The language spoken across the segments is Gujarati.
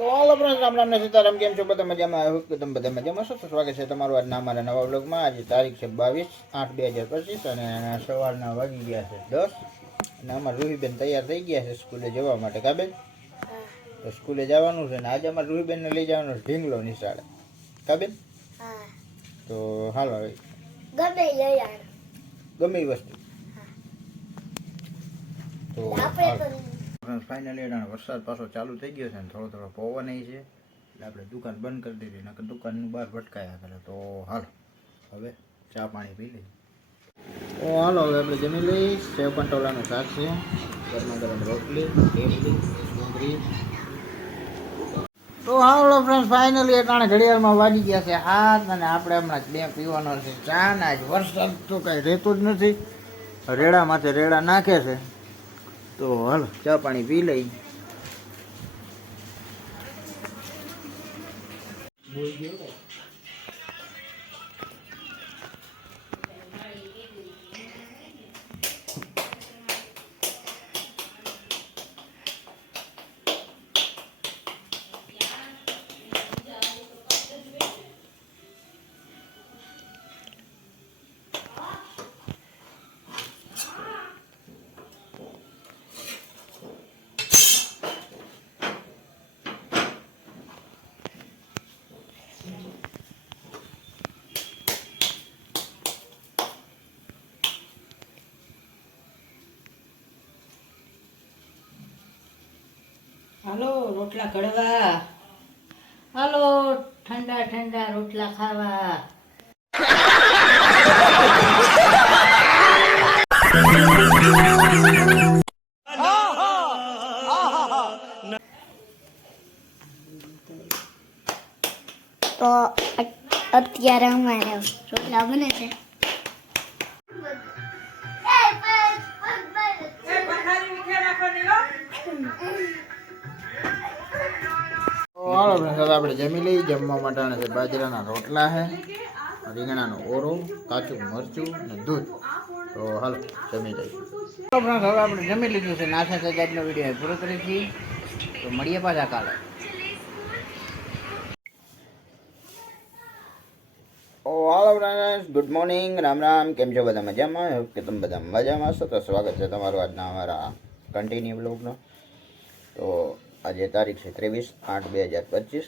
તો ઓલ ફ્રેન્ડ રામ રામ ને સીતારામ કેમ છો? બધા મજામાં? આવ્યો કે તમે બધા મજામાં છો. તો સ્વાગત છે તમારું આજના અમારા નવા બ્લોગમાં આજે તારીખ છે બાવીસ આઠ બે હજાર પચીસ અને સવારના વાગી ગયા છે દસ. અને અમારા રૂહીબેન તૈયાર થઈ ગયા છે સ્કૂલે જવા માટે. કાબેન તો સ્કૂલે જવાનું છે ને આજે અમારે રૂહીબેનને લઈ જવાનું છે ઢીંગલો નિશાળે. કાબેન તો હાલો હવે. ગમે ગમે વસ્તુ. તો આપણે હાલો. ફાઇનલી એના વરસાદ પાછો ચાલુ થઈ ગયો છે ને થોડો થોડો પવન છે. એટલે આપણે દુકાન બંધ કરી દીધી. નકર દુકાનની બહાર ભટકાયા કરે. તો હાલ, હવે ચા પાણી પી લઈએ. તો હાલો, હવે આપણે જમી લઈએ. સેવ કંટોલાનું શાક છે. ગરમા ગરમ રોટલી ઢેબલી ડુંગળી. તો હાલો ફ્રેન્ડ ફાઇનલી અટાણે ઘડિયાળમાં વાગી ગયા છે હાથ અને આપણે હમણાં બે પીવાનો છે. ચા ના જ વરસાદ તો કાંઈ રહેતો જ નથી. રેડા માથે રેડા નાખે છે. તો હાલો ચા પાણી પી લઈ. હાલો રોટલા કડવા હાલો ઠંડા ઠંડા રોટલા ખાવા. તો અત્યારે અમારે રોટલા બને છે. આપણે જમી લઈએ. જમવા માટે આને છે બાજરાના રોટલા છે, રીંગણાનો ઓરો કાચું મરચું અને દૂધ. તો હાલો જમી લઈએ. હવે આપણે જમી લીધું છે. નાસ્તા સજાજનો વીડિયો પૂરો કરી છીએ. તો મળીએ પાછા કાલે. હાલો friends. Good morning Ram Ram. કેમ છો બધા મજામાં? કે તમે બધા મજામાં છો તો સ્વાગત છે તમારું આજના અમારા કન્ટિન્યુ બ્લોગનો તો આજે તારીખ છે ત્રેવીસ આઠ બે હજાર પચીસ.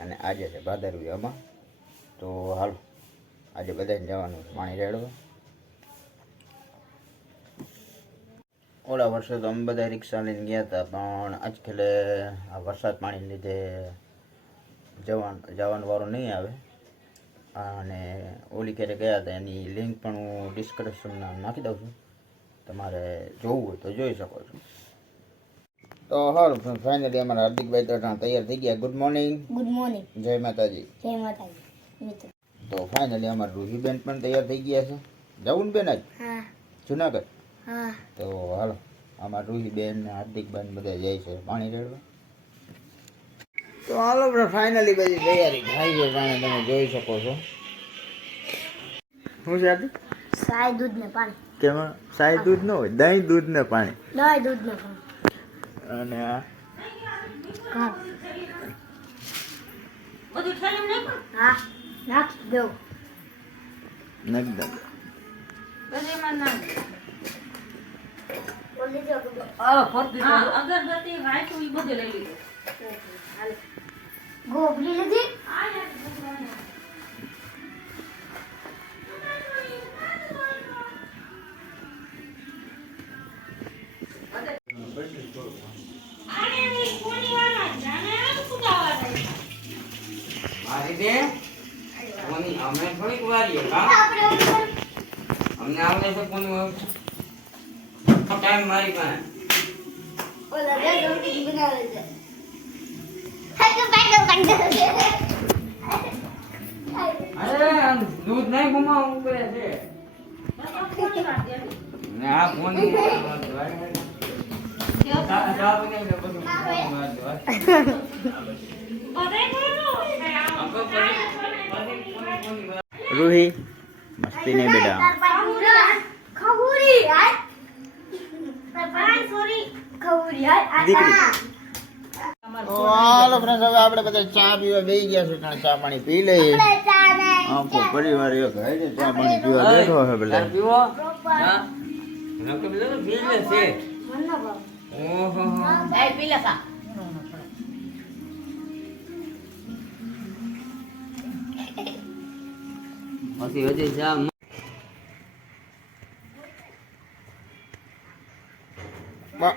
અને આજે છે ભાદરવી આમાં. તો હાલો, આજે બધાને જવાનું પાણી રેડવા. ઓલા વર્ષે તો અમે બધા રિક્ષા લઈને ગયા હતા, પણ આજકાલે આ વરસાદ પાણીને લીધે જવાન, જવાનું વારો નહીં આવે. અને ઓલી ક્યારે ગયા હતા, એની લિંક પણ હું ડિસ્ક્રિપ્શનમાં નાખી દઉં છું. તમારે જોવું હોય તો જોઈ શકો છો. તો હારું ફાઇનલી અમારા હાર્દિકભાઈ તો તૈયાર થઈ ગયા. ગુડ મોર્નિંગ ગુડ મોર્નિંગ જય માતાજી. જય માતાજી મિત્રો. તો ફાઇનલી અમારા રૂહીબેન પણ તૈયાર થઈ ગયા છે. જવું બેન આજ? હા. જુનાગઢ? હા. તો હાલો અમારા રૂહીબેન ને હાર્દિકભાઈ બધા જાય છે પાણી રેડવા. તો હાલો ફાઇનલી બધી તૈયારી થાય છે પાણી તમે જોઈ શકો છો. શું છે હાર્દિક? સાય દૂધ ને પાણી. તેમાં સાય દૂધ ન હોય દહીં દૂધ ને પાણી. દહીં દૂધ ને પાણી. અને આ બધું ઠેલું નહીં હા નાખ દો. નાખી. બધું. નાખ અગરબત્તી વાંચું એ બધું લઈ લીધું. ગોબરી લીધી? અમને આવડે છે કોનું ટાઈમ મારી પાસે. ઓલા બે રોટી બનાવે છે. અરે દૂધ નહીં છે. ને આ રૂહી મસ્તી નહીં બેટા. ખવરી હાય પાણી સોરી. ખવરી હાય દીકરી. હાલો હાલો ફ્રેન્ડ હવે આપણે બધા ચા પીવા બેસી ગયા છે કારણ ચા પાણી પી લઈએ? ચા આખો પરિવાર એક હારે ચા પાણી પીવા બેઠો છે. ઓહો એ પીલા ખા પછી હજી ચા બા-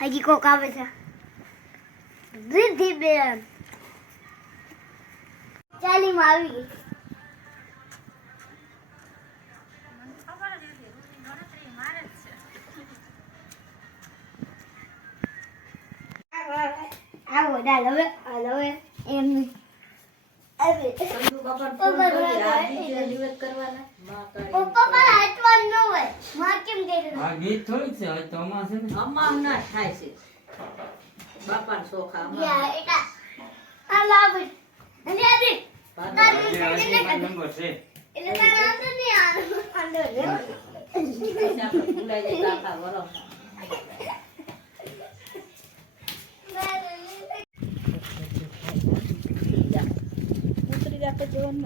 હજી કોક આવે છે રીધિ બેન ચાલીમાં આવી ગઈ અમામ ના થાય એમ બાપા સોખા લાવ નંબર છે. એટલે tujuan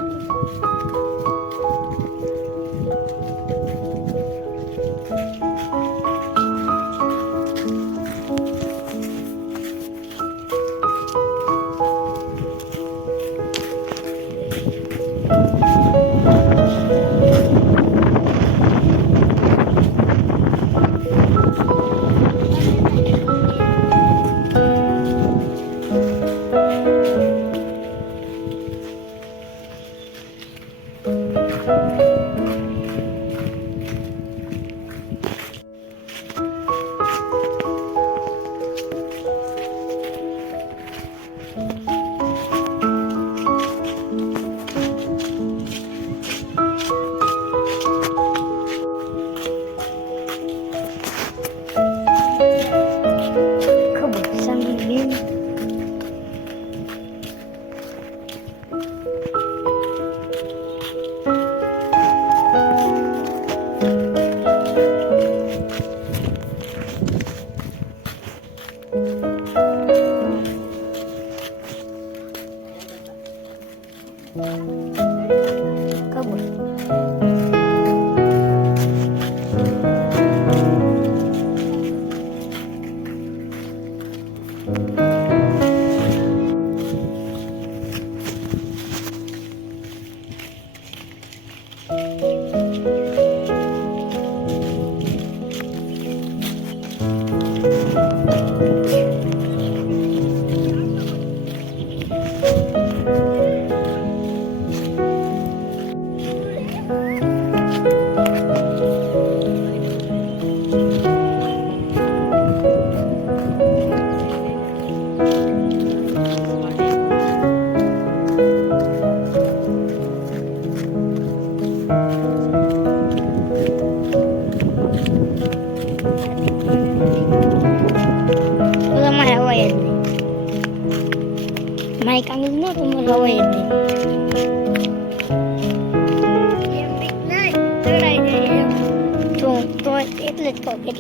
кабур.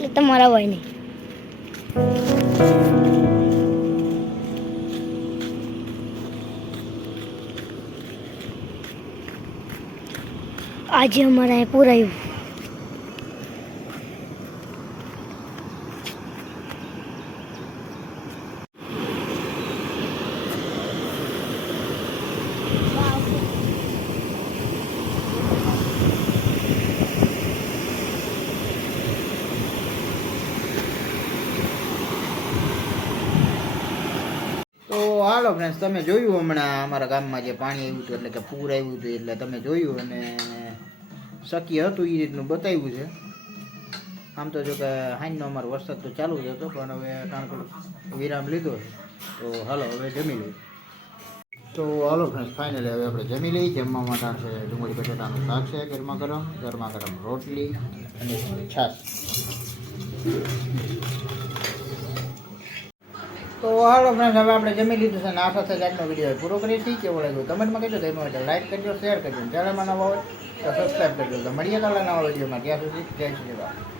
એટલે તમારે હોય નહીં. આજે અમારે પૂરાયું. હાલો ફ્રેન્ડ્સ તમે જોયું હમણાં અમારા ગામમાં જે પાણી આવ્યું હતું, એટલે કે પૂર આવ્યું હતું, એટલે તમે જોયું અને શક્ય હતું એ રીતનું બતાવ્યું છે. આમ તો જો કે હાઈનો અમારો વરસાદ તો ચાલુ જ હતો, પણ હવે કારણ વિરામ લીધો તો હાલો, હવે જમી લઈએ. તો હાલો ફ્રેન્ડ્સ ફાઇનલી હવે આપણે જમી લઈએ. જમવા માટે છે ડુંગળી, બટેટાનું શાક છે, ગરમા ગરમ ગરમા ગરમ રોટલી અને છાશ. તો હાલો ફ્રેન્ડ હવે આપણે જમી લીધું છે અને આ સાથે આજનો વીડિયો પૂરો કરીએ છીએ કેવો લાગ્યો? કમેન્ટમાં કહેજો. તો એમાં લાઈક કરજો. શેર કરજો ચેનલમાં નવા હોય તો સબસ્ક્રાઈબ કરજો. તો મળીએ કાલે નવા વિડીયોમાં. ત્યાં સુધી જય શ્રી રામ.